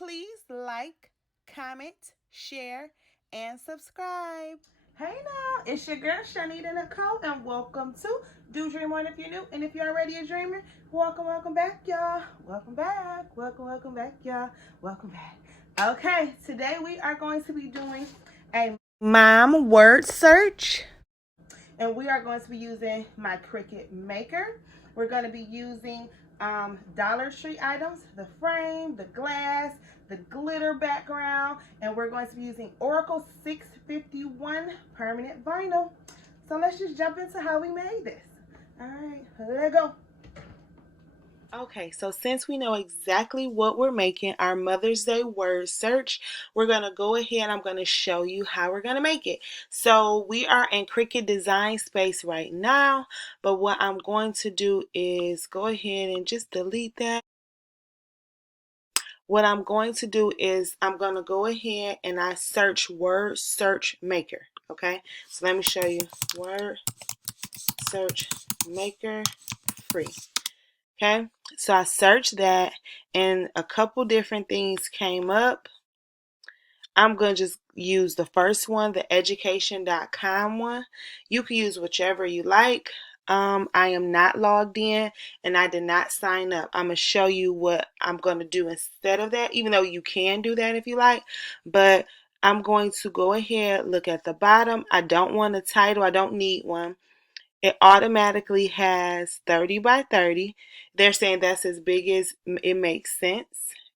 please like, comment, share, and subscribe. Hey now, it's your girl ChonitaNicole, and welcome to Do Dream On if you're new, and if you're already a dreamer, welcome back, y'all. Welcome back, welcome back, y'all. Welcome back. Okay, today we are going to be doing a mom word search, and we are going to be using my Cricut Maker. We're going to be using Dollar Tree items, the frame, the glass, the glitter background, and we're going to be using Oracle 651 permanent vinyl. So let's just jump into how we made this. All right, let's go. Okay, so since we know exactly what we're making, our Mother's Day word search, we're going to go ahead and I'm going to show you how we're going to make it. So we are in Cricut Design Space right now, but what I'm going to do is go ahead and just delete that. What I'm going to do is I'm going to go ahead and I search word search maker. Okay, so let me show you word search maker free. Okay, so I searched that and a couple different things came up. I'm going to just use the first one, the education.com one. You can use whichever you like. I am not logged in and I did not sign up. I'm going to show you what I'm going to do instead of that, even though you can do that if you like. But I'm going to go ahead, look at the bottom. I don't want a title. I don't need one. It automatically has 30 by 30. They're saying that's as big as it makes sense.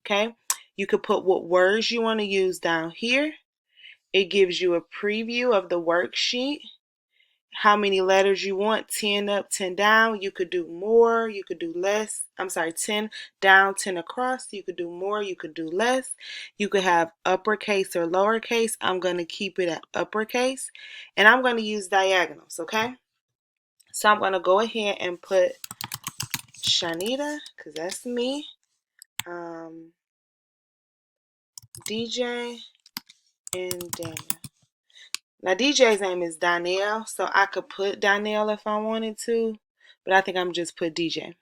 Okay. You could put what words you want to use down here. It gives you a preview of the worksheet. How many letters you want, 10 up, 10 down. You could do more, you could do less. I'm sorry, 10 down, 10 across. You could do more, you could do less. You could have uppercase or lowercase. I'm going to keep it at uppercase. And I'm going to use diagonals, okay? So I'm going to go ahead and put Chonita, because that's me, DJ, and Daniel. Now DJ's name is Danielle, so I could put Danielle if I wanted to, but I think I'm just put DJ.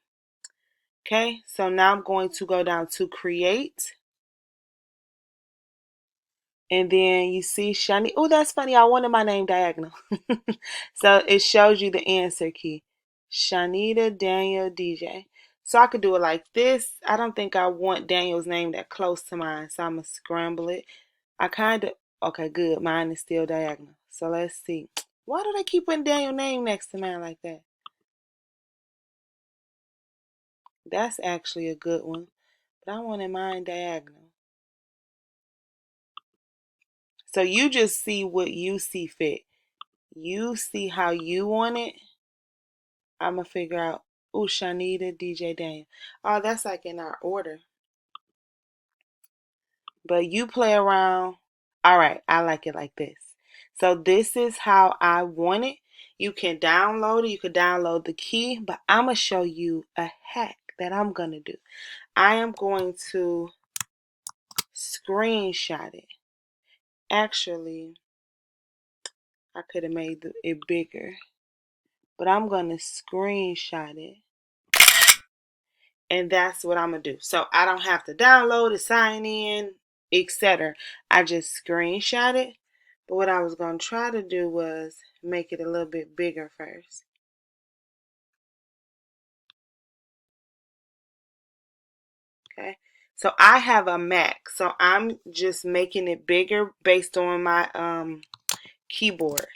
Okay, so now I'm going to go down to create. And then you see Shani. Oh, that's funny. I wanted my name diagonal. So it shows you the answer key. Chonita Daniel DJ. So I could do it like this. I don't think I want Daniel's name that close to mine. So I'm going to scramble it. I kind of, okay, good. Mine is still diagonal. So let's see. Why do they keep putting Daniel's name next to mine like that? That's actually a good one. But I wanted mine diagonal. So you just see what you see fit. You see how you want it. I'm going to figure out, oh, Chonita, DJ Daniel. Oh, that's like in our order. But you play around. All right, I like it like this. So this is how I want it. You can download it. You can download the key. But I'm going to show you a hack that I'm going to do. I am going to screenshot it. Actually, I could have made it bigger. But I'm going to screenshot it. And that's what I'm going to do. So I don't have to download it, sign in, etc. I just screenshot it. But what I was going to try to do was make it a little bit bigger first. Okay. So I have a Mac. So I'm just making it bigger based on my keyboard.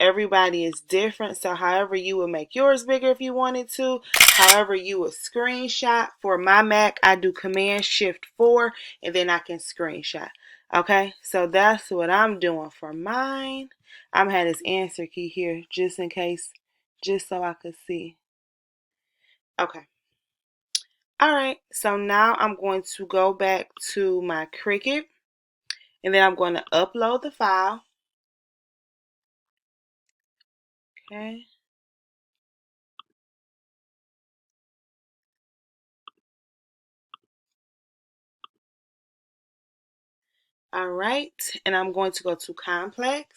Everybody is different, so however you would make yours bigger if you wanted to, however you would screenshot. For my Mac, I do Command Shift 4 and then I can screenshot. Okay, so that's what I'm doing for mine. I'm had this answer key here just in case, just so I could see. Okay. All right, so now I'm going to go back to my Cricut and then I'm going to upload the file. Okay. All right, and I'm going to go to complex.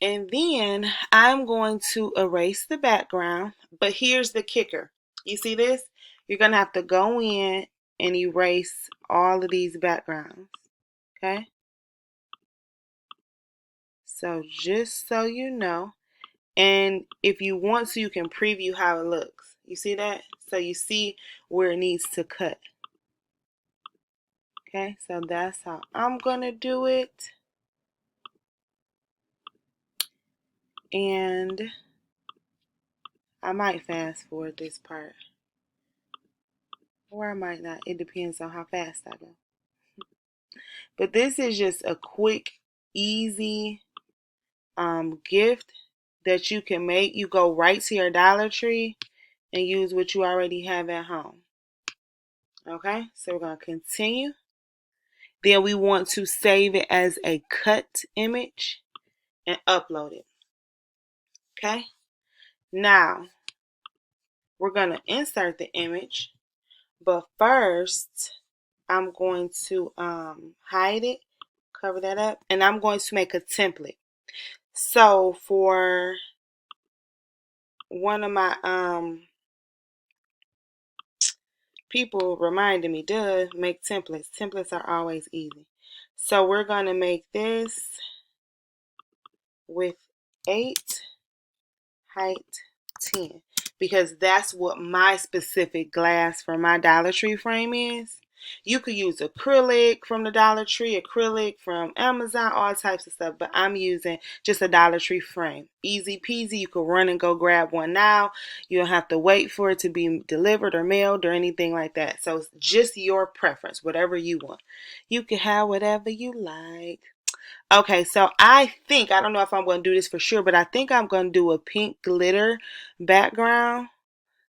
And then I'm going to erase the background, but here's the kicker. You see this? You're going to have to go in and erase all of these backgrounds. Okay? So just so you know, and if you want to, you can preview how it looks. You see that? So you see where it needs to cut. Okay, so that's how I'm gonna do it. And I might fast forward this part, or I might not. It depends on how fast I go. But this is just a quick, easy gift that you can make. You go right to your Dollar Tree and use what you already have at home. Okay, so we're going to continue. Then we want to save it as a cut image and upload it. Okay, now we're going to insert the image, but first I'm going to hide it, cover that up, and I'm going to make a template. So for one of my people reminded me, make templates. Templates are always easy. So we're going to make this with 8, height 10, because that's what my specific glass for my Dollar Tree frame is. You could use acrylic from the Dollar Tree, acrylic from Amazon, all types of stuff, but I'm using just a Dollar Tree frame. Easy peasy. You could run and go grab one now. You don't have to wait for it to be delivered or mailed or anything like that. So it's just your preference, whatever you want. You can have whatever you like. Okay, so I don't know if I'm going to do this for sure, but I think I'm going to do a pink glitter background.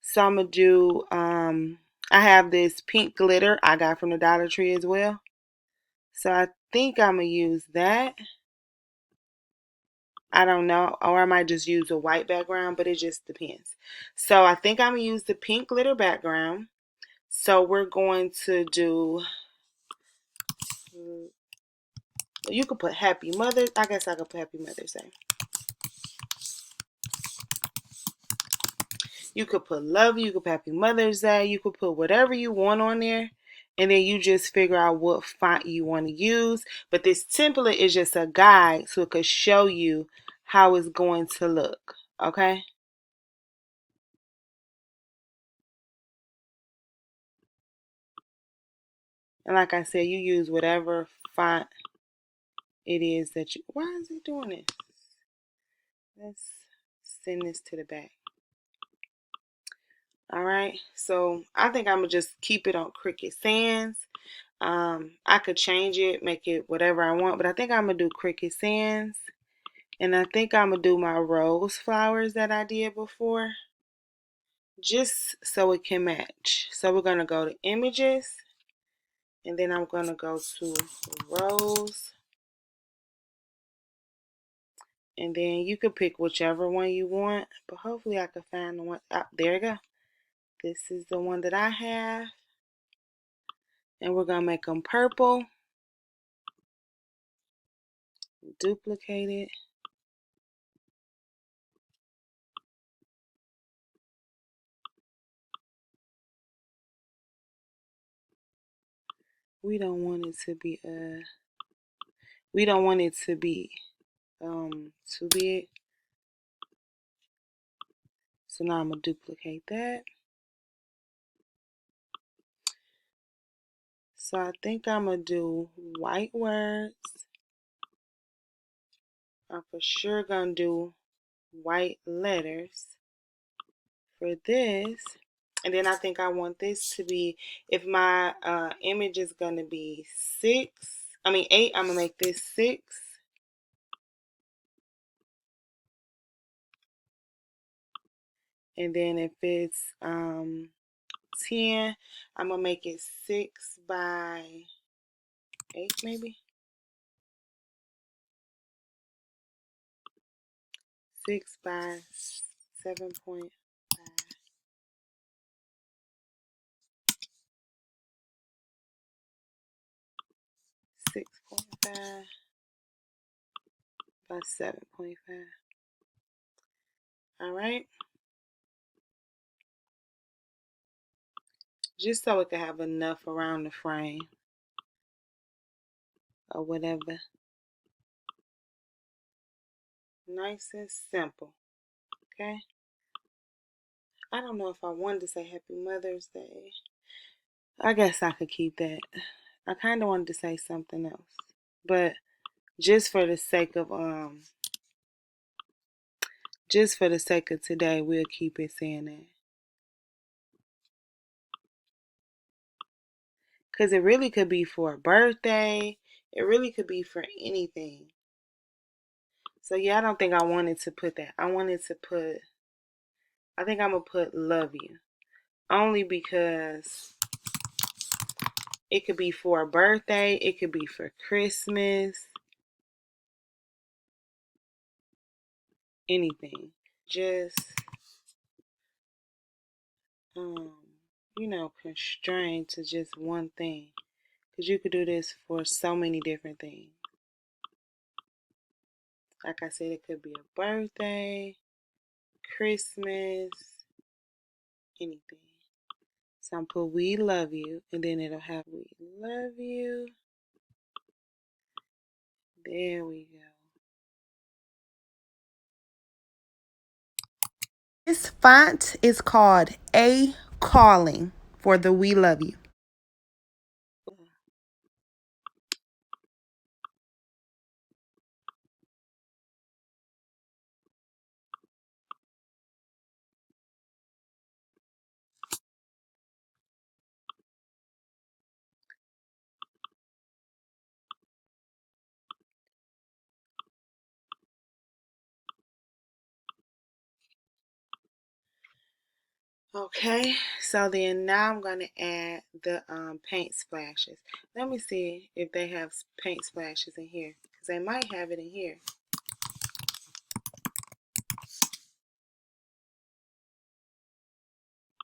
So I'm going to do, I have this pink glitter I got from the Dollar Tree as well. So I think I'm going to use that. I don't know, or I might just use a white background, but it just depends. So I think I'm going to use the pink glitter background. So we're going to do, you could put Happy Mother's, I guess I could put Happy Mother's Day. You could put love you, could put Happy Mother's Day, you could put whatever you want on there, and then you just figure out what font you want to use. But this template is just a guide, so it could show you how it's going to look. Okay? And like I said, you use whatever font it is that you... Why is it doing this? Let's send this to the back. Alright, so I think I'm going to just keep it on Cricut Sans. I could change it, make it whatever I want, but I think I'm going to do Cricut Sans. And I think I'm going to do my rose flowers that I did before, just so it can match. So we're going to go to Images, and then I'm going to go to Rose. And then you can pick whichever one you want, but hopefully I can find the one. Oh, there you go. This is the one that I have. And we're going to make them purple. Duplicate it. We don't want it to be too big. So now I'm going to duplicate that. So I think I'm going to do white words. I'm for sure going to do white letters for this. And then I think I want this to be, if my image is going to be 8, I'm going to make this 6. And then if it's 10, I'm going to make it 6 by 8 maybe. 6 by 7.5. 6.5 by 7.5. All right. just so it can have enough around the frame or whatever. Nice and simple. Okay. I don't know if I wanted to say Happy Mother's Day. I guess I could keep that. I kind of wanted to say something else, but just for the sake of today, we'll keep it saying that. Because it really could be for a birthday. It really could be for anything. So yeah, I don't think I wanted to put that. I think I'm going to put love you. Only because it could be for a birthday. It could be for Christmas. Anything. Just, constrained to just one thing. Because you could do this for so many different things. Like I said, it could be a birthday, Christmas, anything. So I'm put we love you, and then it'll have we love you. There we go. This font is called A Calling for the We Love You. Okay, so then now I'm going to add the paint splashes. Let me see if they have paint splashes in here, because they might have it in here.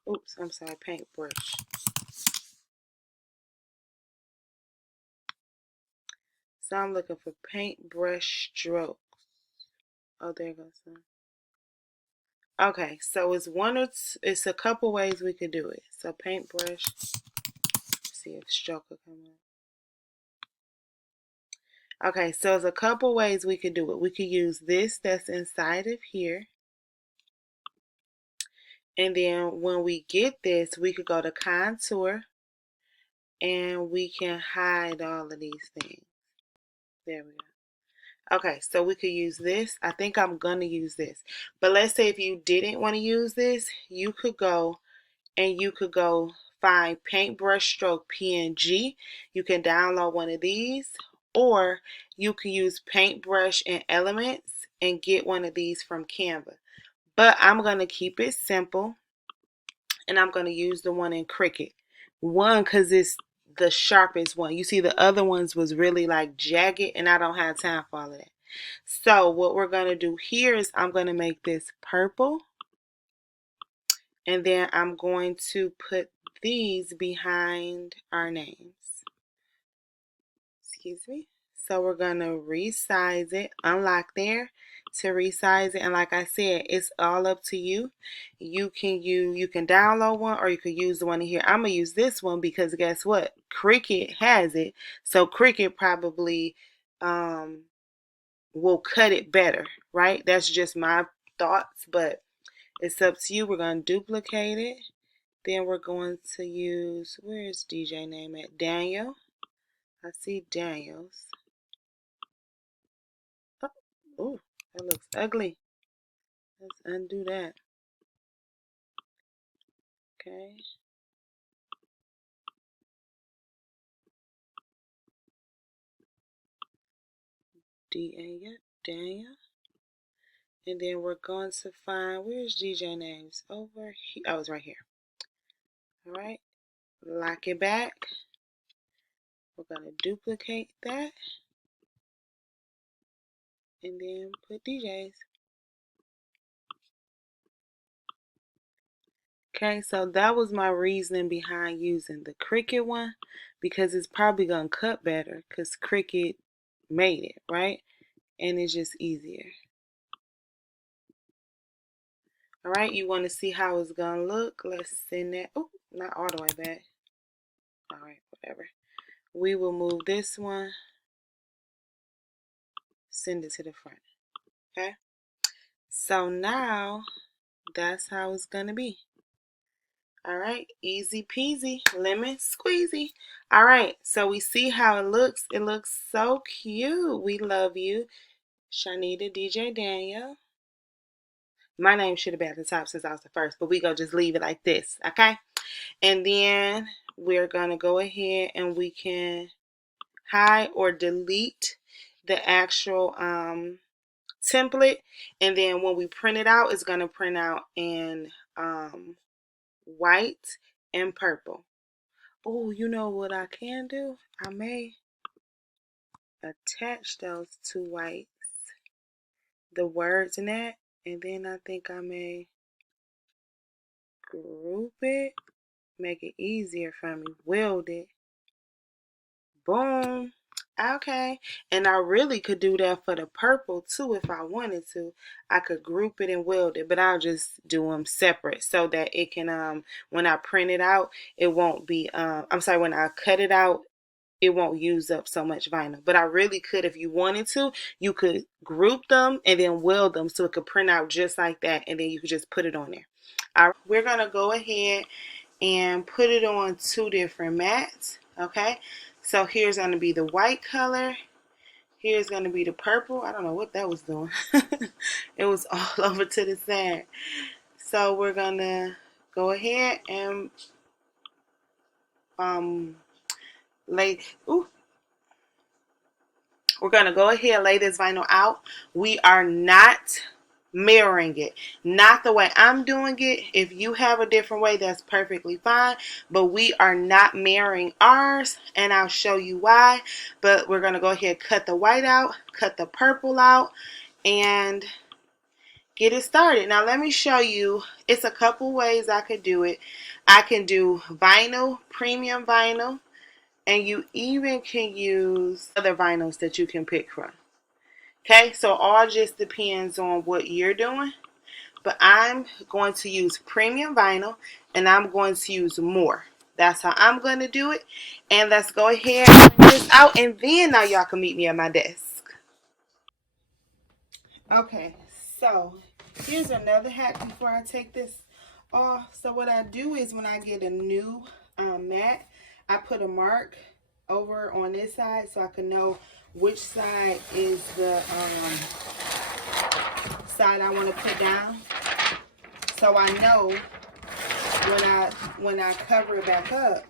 Oops, I'm sorry, paintbrush. So I'm looking for paintbrush strokes. Oh, there goes some. Okay, so it's a couple ways we could do it. So paintbrush. Let's see if stroke will come up. Okay, so there's a couple ways we could do it. We could use this that's inside of here. And then when we get this, we could go to contour and we can hide all of these things. There we go. Okay, so we could use this. I think I'm going to use this. But let's say if you didn't want to use this, you could go find paintbrush stroke PNG. You can download one of these, or you can use paintbrush and elements and get one of these from Canva. But I'm going to keep it simple, and I'm going to use the one in Cricut. One, because it's the sharpest one. You see the other ones was really like jagged, and I don't have time for all of that. So what we're going to do here is I'm going to make this purple. And then I'm going to put these behind our names. Excuse me. So we're going to resize it, unlock there to resize it. And like I said, it's all up to you. You can download one, or you can use the one in here. I'm going to use this one because guess what? Cricut has it. So Cricut probably will cut it better, right? That's just my thoughts, but it's up to you. We're going to duplicate it. Then we're going to use, where's DJ name at? Daniel. I see Daniels. Oh, that looks ugly. Let's undo that. Okay. Daniel. And then we're going to find, where's DJ names? Over here. Oh, it's right here. All right. Lock it back. We're going to duplicate that. And then put DJs. Okay, so that was my reasoning behind using the Cricut one, because it's probably going to cut better because Cricut made it, right? And it's just easier. All right, you want to see how it's going to look? Let's send that. Oh, not all the way back. All right, whatever. We will move this one, send it to the front. Okay, so now that's how it's gonna be. All right, easy peasy, lemon squeezy. All right, so we see how it looks. It looks so cute. We love you, Shanita DJ Daniel. My name should have been at the top since I was the first, but we gonna just leave it like this, okay? And then we're gonna go ahead and we can hide or delete the actual template, and then when we print it out, it's gonna print out in white and purple. Oh, you know what I can do? I may attach those two whites, the words in that, and then I think I may group it, make it easier for me, weld it. Boom. Okay. And I really could do that for the purple too if I wanted to. I could group it and weld it, but I'll just do them separate so that it can when I print it out, it won't be I'm sorry, when I cut it out, it won't use up so much vinyl. But I really could, if you wanted to, you could group them and then weld them so it could print out just like that, and then you could just put it on there. All right, we're gonna go ahead and put it on two different mats. Okay, so here's going to be the white color, here's going to be the purple. I don't know what that was doing. It was all over to the side. So we're going to go ahead and lay we're going to go ahead and lay this vinyl out. We are not mirroring it, not the way I'm doing it. If you have a different way, that's perfectly fine, but we are not mirroring ours, and I'll show you why. But we're going to go ahead and cut the white out, cut the purple out, and get it started. Now let me show you, it's a couple ways I could do it. I can do vinyl, premium vinyl, and you even can use other vinyls that you can pick from. Okay, so all just depends on what you're doing. But I'm going to use premium vinyl, and I'm going to use more. That's how I'm going to do it. And let's go ahead and print this out, and then now y'all can meet me at my desk. Okay, so here's another hack before I take this off. So what I do is when I get a new mat, I put a mark over on this side so I can know which side is the side I want to put down. So I know when I cover it back up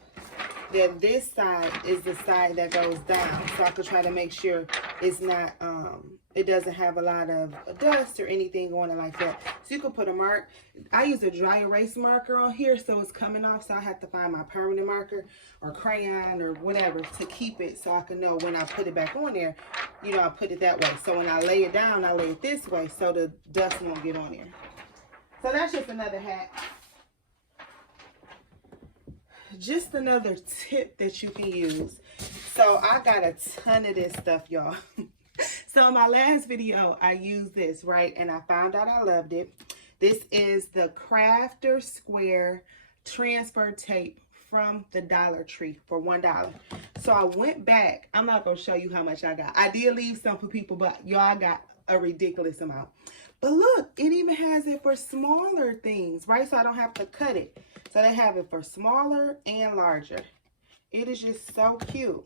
that this side is the side that goes down. So I could try to make sure it's not it doesn't have a lot of dust or anything going on like that. So you can put a mark. I use a dry erase marker on here so it's coming off, so I have to find my permanent marker or crayon or whatever to keep it so I can know when I put it back on there, you know, I put it that way. So when I lay it down, I lay it this way so the dust won't get on there. So that's just another hack. Just another tip that you can use. So I got a ton of this stuff, y'all. So in my last video, I used this, right? And I found out I loved it. This is the Crafter Square transfer tape from the Dollar Tree for $1. So I went back. I'm not going to show you how much I got. I did leave some for people, but y'all got a ridiculous amount. But look, it even has it for smaller things, right? So I don't have to cut it. So they have it for smaller and larger. It is just so cute.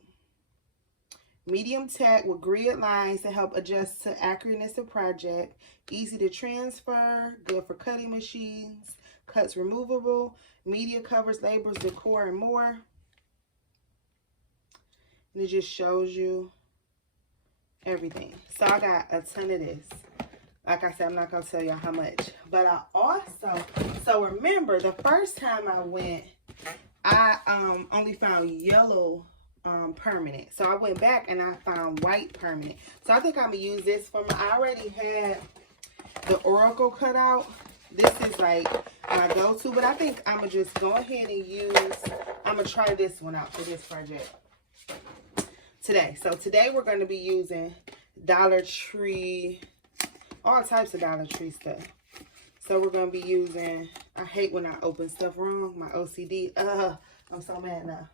Medium tack with grid lines to help adjust to accurateness of project. Easy to transfer. Good for cutting machines. Cuts removable. Media covers, labels, decor, and more. And it just shows you everything. So I got a ton of this. Like I said, I'm not going to tell y'all how much. But I also, so remember, the first time I went, I only found yellow permanent. So I went back and I found white permanent. So I think I'm going to use this for my, I already had the Oracle cutout. This is like my go-to. But I think I'm going to just go ahead and use, I'm going to try this one out for this project today. So today we're going to be using Dollar Tree, all types of Dollar Tree stuff. So we're going to be using I hate when I open stuff wrong. My OCD. I'm so mad now.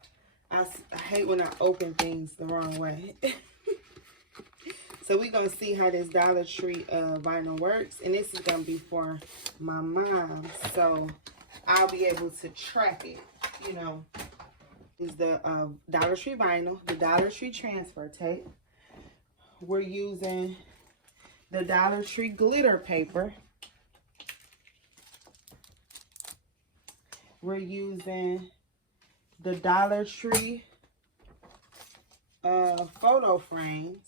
I hate when I open things the wrong way. So we're going to see how this Dollar Tree vinyl works. And this is going to be for my mom. So I'll be able to track it. You know, is the Dollar Tree vinyl, the Dollar Tree transfer tape. We're using the Dollar Tree glitter paper. We're using the Dollar Tree photo frames.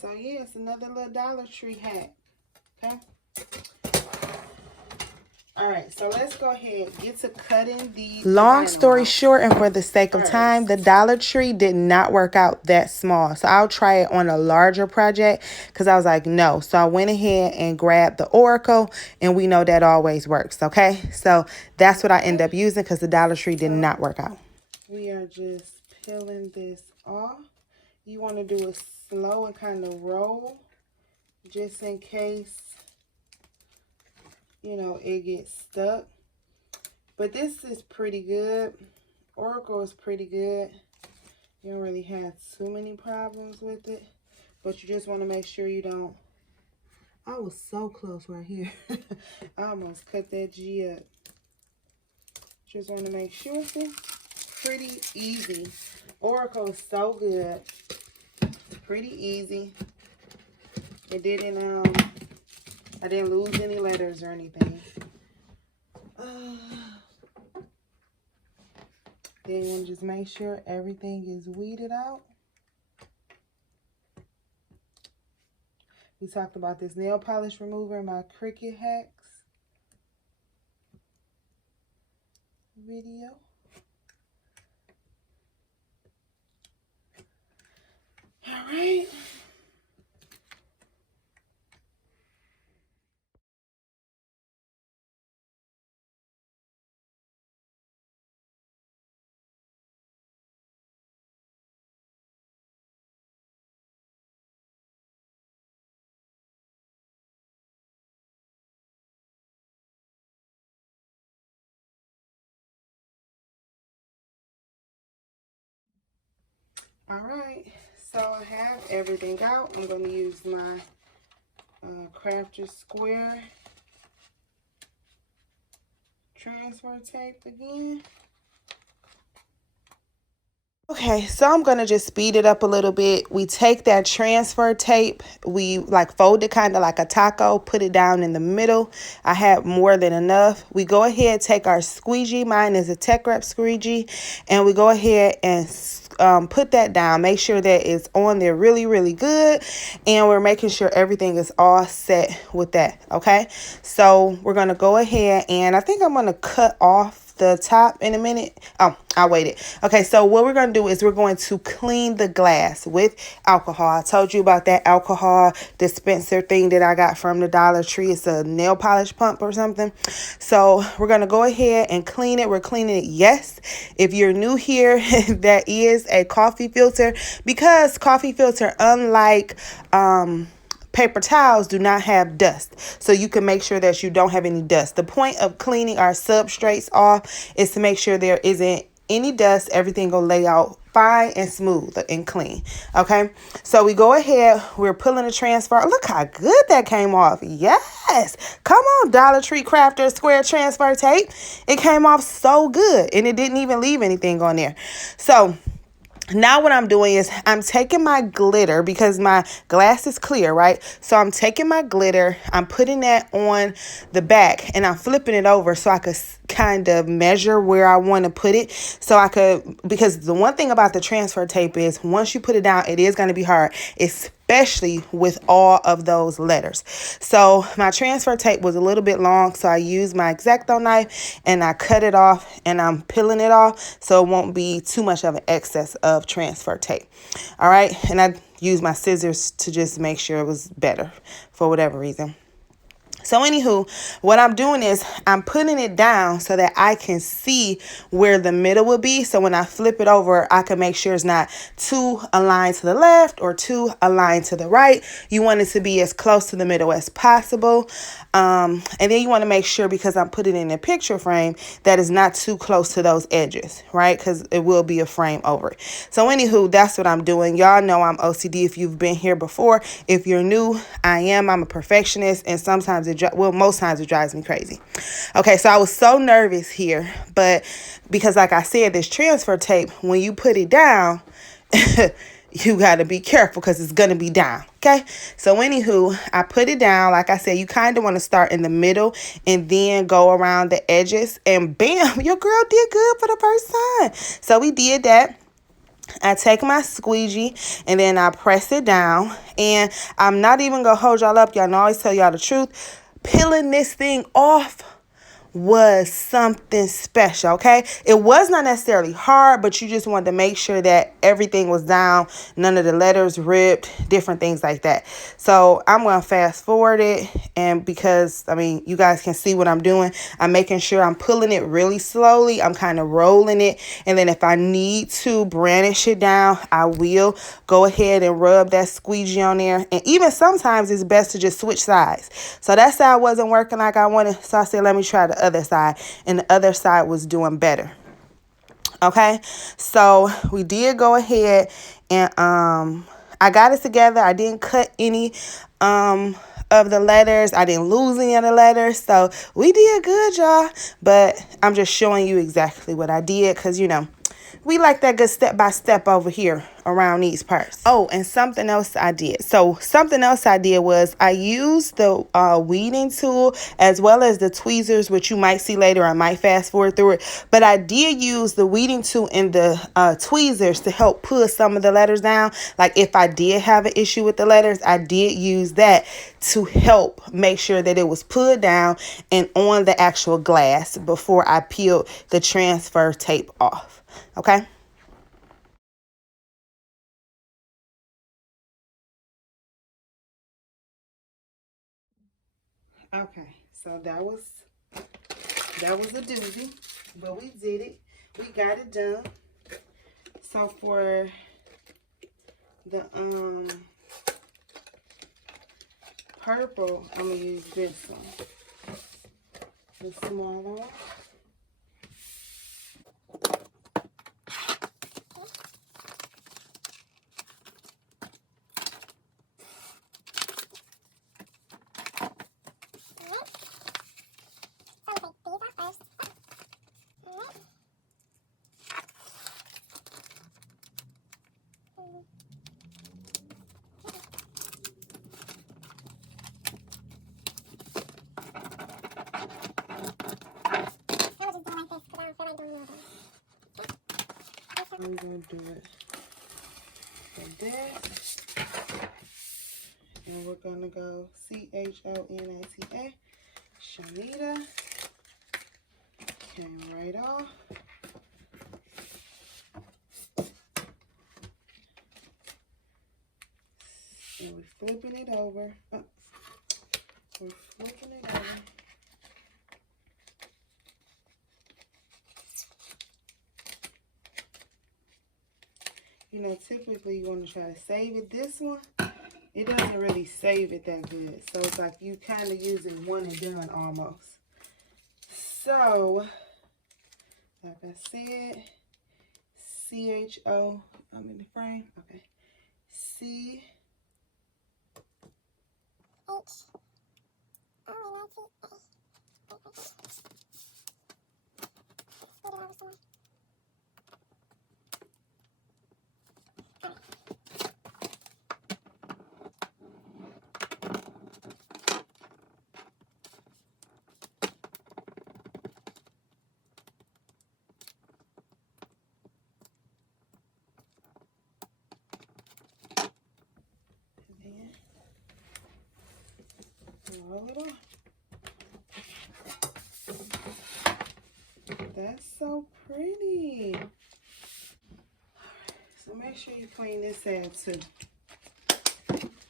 So yeah, it's another little Dollar Tree hack. Okay. All right, so let's go ahead get to cutting these. Long story short, and for the sake of time, the Dollar Tree did not work out that small. So I'll try it on a larger project because I was like, no. So I went ahead and grabbed the Oracle, and we know that always works. Okay, so that's what I end up using because the Dollar Tree did not work out. We are just peeling this off. You want to do it slow and kind of roll just in case, you know, it gets stuck. But this is pretty good. Oracle is pretty good. You don't really have too many problems with it. But you just want to make sure you don't. I was so close right here. I almost cut that G up. Just want to make sure. See? Pretty easy. Oracle is so good. Pretty easy. It didn't, I didn't lose any letters or anything. Then you want to just make sure everything is weeded out. We talked about this nail polish remover in my Cricut hacks video. All right. All right, so I have everything out. I'm going to use my Crafter Square transfer tape again. Okay, so I'm going to just speed it up a little bit. We take that transfer tape, we like fold it kind of like a taco, put it down in the middle. I had more than enough. We go ahead, take our squeegee, mine is a Tech Wrap squeegee, and we go ahead and put that down. Make sure that it's on there really, really good, and we're making sure everything is all set with that, okay? So we're going to go ahead, and I think I'm going to cut off the top in a minute. Oh, I'll wait it. Okay, so what we're going to do is we're going to clean the glass with alcohol. I told you about that alcohol dispenser thing that I got from the Dollar Tree. It's a nail polish pump or something. So we're going to go ahead and clean it. We're cleaning it. Yes, if you're new here, that is a coffee filter, because coffee filter, unlike paper towels, do not have dust, so you can make sure that you don't have any dust. The point of cleaning our substrates off is to make sure there isn't any dust. Everything will lay out fine and smooth and clean. Okay, so we go ahead, we're pulling the transfer. Look how good that came off. Yes, come on, Dollar Tree Crafter Square transfer tape. It came off so good, and it didn't even leave anything on there. So now what I'm doing is I'm taking my glitter, because my glass is clear, right? So I'm taking my glitter, I'm putting that on the back, and I'm flipping it over so I could kind of measure where I want to put it. So I could, because the one thing about the transfer tape is once you put it down, it is going to be hard, especially with all of those letters. So my transfer tape was a little bit long, so I used my X-Acto knife and I cut it off, and I'm peeling it off so it won't be too much of an excess of transfer tape. All right, and I used my scissors to just make sure it was better for whatever reason. So anywho, what I'm doing is I'm putting it down so that I can see where the middle will be. So when I flip it over, I can make sure it's not too aligned to the left or too aligned to the right. You want it to be as close to the middle as possible. And then you want to make sure, because I'm putting it in a picture frame, that is not too close to those edges, right? Because it will be a frame over it. So anywho, that's what I'm doing. Y'all know I'm OCD if you've been here before. If you're new, I'm a perfectionist, and sometimes most times it drives me crazy. Okay, so I was so nervous here, but because like I said, this transfer tape, when you put it down, you got to be careful because it's going to be down. Okay. So anywho, I put it down. Like I said, you kind of want to start in the middle and then go around the edges, and bam, your girl did good for the first time. So we did that. I take my squeegee and then I press it down, and I'm not even going to hold y'all up. Y'all know I always tell y'all the truth. Peeling this thing off was something special. Okay, it was not necessarily hard, but you just wanted to make sure that everything was down, none of the letters ripped, different things like that. So I'm going to fast forward it, and because you guys can see what I'm doing, I'm making sure I'm pulling it really slowly. I'm kind of rolling it, and then if I need to brandish it down, I will go ahead and rub that squeegee on there. And even sometimes it's best to just switch sides. So that side wasn't working like I wanted, so I said let me try the other side, and the other side was doing better. Okay, so we did go ahead and I got it together. I didn't cut any of the letters. I didn't lose any of the letters, so we did good, y'all. But I'm just showing you exactly what I did, because we like that good step by step over here around these parts. Oh, and something else I did. So something else I did was I used the weeding tool as well as the tweezers, which you might see later. I might fast forward through it. But I did use the weeding tool and the tweezers to help pull some of the letters down. Like if I did have an issue with the letters, I did use that to help make sure that it was pulled down and on the actual glass before I peeled the transfer tape off. Okay. Okay, so that was a doozy, but we did it. We got it done. So for the purple, I'm gonna use this one, the smaller one. I'm going to do it for this. And we're going to go CHONITA. Chonita. Came right off. And we're flipping it over. Oh, we're flipping it over. Typically you want to try to save it. This one, it doesn't really save it that good. So it's like you kind of using one and done almost. So, like I said, CHO, I'm in the frame. Okay. C. H. Roll it off. That's so pretty. So make sure you clean this out too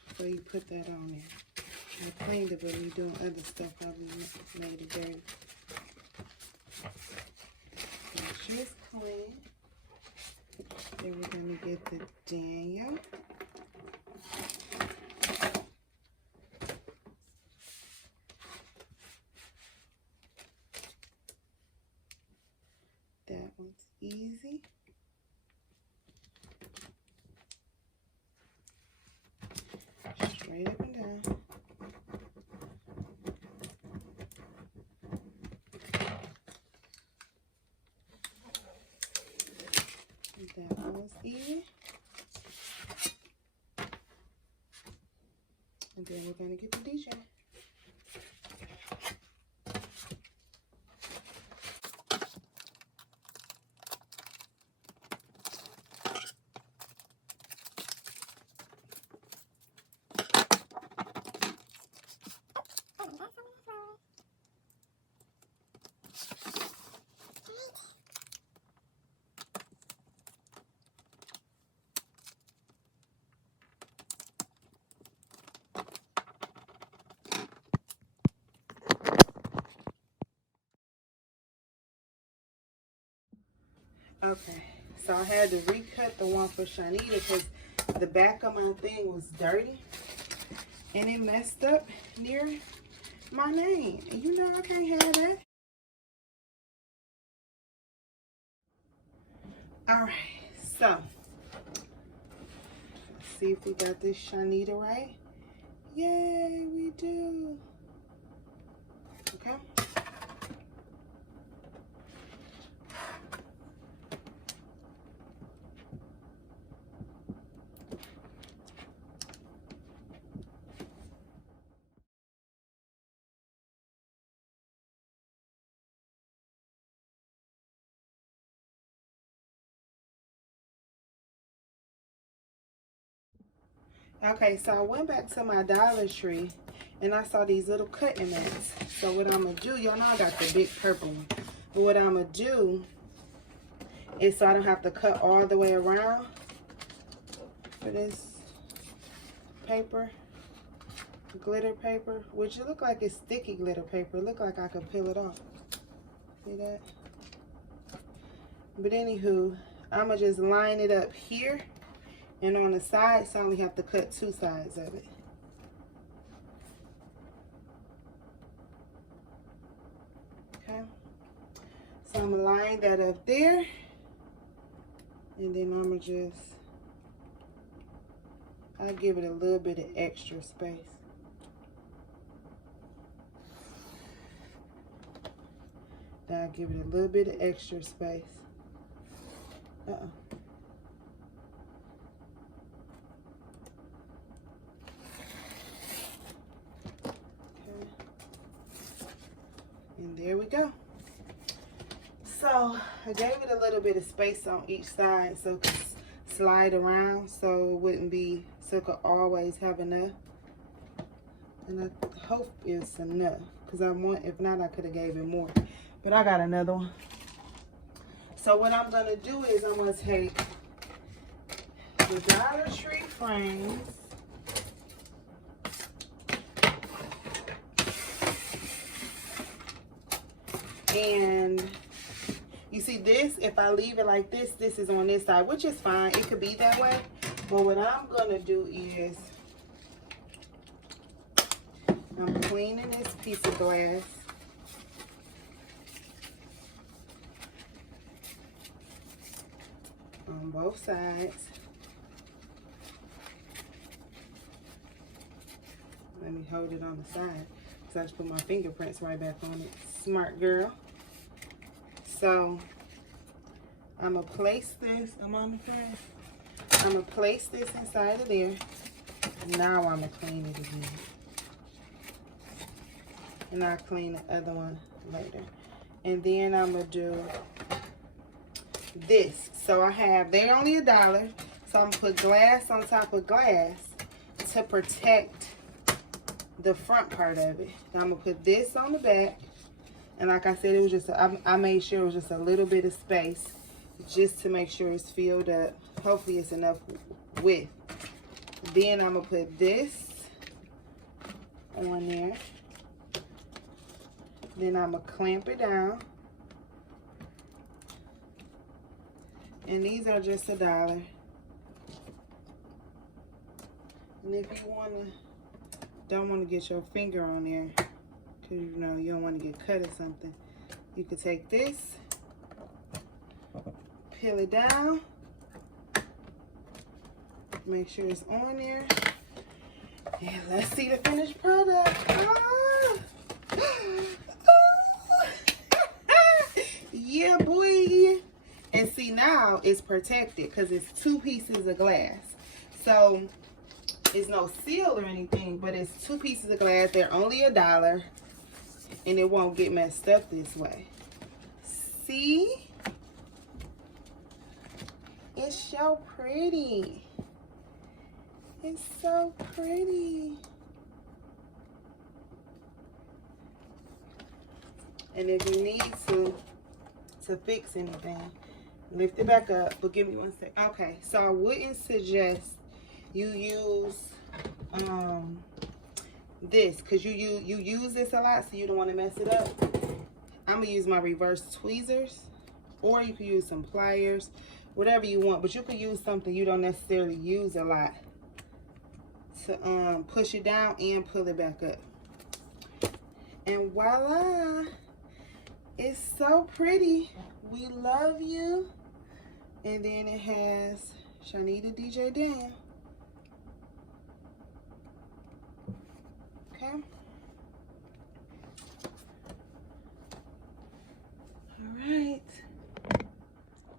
before you put that on there. I cleaned it, but me doing other stuff probably made it dirty. Make sure it's clean. Then we're going to get the Daniel. That one's easy. Straight up and down. That one's easy. And then we're going to get the DJ. Okay, so I had to recut the one for Chonita because the back of my thing was dirty and it messed up near my name. And you know I can't have that. Alright, so let's see if we got this Chonita right. Yay, we do. Okay. Okay, so I went back to my Dollar Tree and I saw these little cutting mats. So what I'm going to do, y'all know I got the big purple one. But what I'm going to do is so I don't have to cut all the way around for this paper, glitter paper, which it look like it's sticky glitter paper. It look like I could peel it off. See that? But anywho, I'm going to just line it up here. And on the sides, I only have to cut 2 sides of it. Okay. So I'm going to line that up there. And then I'm going to just, I'll give it a little bit of extra space. Then I'll give it a little bit of extra space. And there we go. So I gave it a little bit of space on each side so it could slide around, so it wouldn't be, so it could always have enough. And I hope it's enough, because I want, if not, I could have gave it more. But I got another one. So what I'm gonna do is I'm gonna take the Dollar Tree frames. And you see this, if I leave it like this, this is on this side, which is fine. It could be that way. But what I'm going to do is I'm cleaning this piece of glass. On both sides. Let me hold it on the side, because I just put my fingerprints right back on it. Smart girl. So I'm gonna place this. I'm on the frame. I'm gonna place this inside of there. Now I'm gonna clean it again, and I'll clean the other one later. And then I'm gonna do this. So I have, they're only $1, so I'm gonna put glass on top of glass to protect the front part of it. Now I'm gonna put this on the back. And like I said, it was just, I made sure it was just a little bit of space just to make sure it's filled up. Hopefully it's enough width. Then I'm going to put this on there. Then I'm going to clamp it down. And these are just $1. And if you don't want to get your finger on there, because you know you don't want to get cut or something, you could take this, peel it down, make sure it's on there, and let's see the finished product. Yeah, boy. And see, now it's protected because it's 2 pieces of glass. So it's no seal or anything, but it's 2 pieces of glass. They're only $1, and it won't get messed up this way. See? It's so pretty. It's so pretty. And if you need to fix anything, lift it back up. But give me 1 second. Okay, so I wouldn't suggest you use this, because you use this a lot, so you don't want to mess it up. I'm gonna use my reverse tweezers, or you can use some pliers, whatever you want, but you could use something you don't necessarily use a lot to push it down and pull it back up. And voila, it's so pretty. We love you. And then it has Chonita DJ Dan. Okay. All right.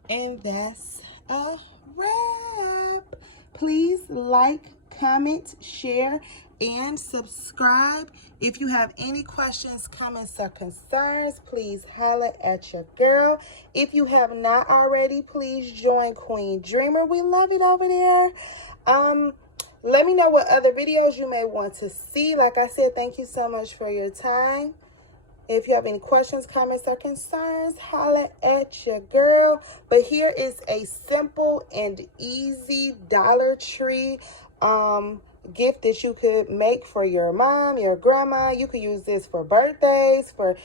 And that's a wrap. Please like, comment, share, and subscribe. If you have any questions, comments, or concerns, please holler at your girl. If you have not already, please join Queen Dreamer. We love it over there. Let me know what other videos you may want to see. Like I said, thank you so much for your time. If you have any questions, comments, or concerns, holler at your girl. But here is a simple and easy Dollar Tree gift that you could make for your mom, your grandma. You could use this for birthdays, for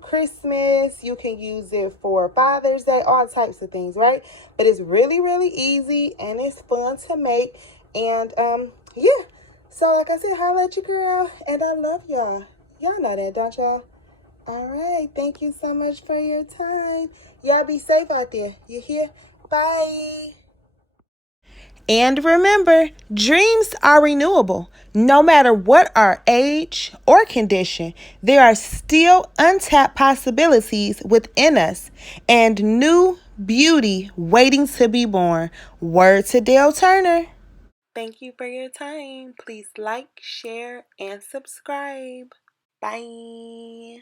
Christmas. You can use it for Father's Day, all types of things, right? But it's really, really easy, and it's fun to make. And yeah, so like I said, holla at your girl, and I love y'all. Y'all know that, don't y'all? All right, thank you so much for your time. Y'all be safe out there. You hear? Bye. And remember, dreams are renewable. No matter what our age or condition, there are still untapped possibilities within us and new beauty waiting to be born. Word to Dale Turner. Thank you for your time. Please like, share, and subscribe. Bye.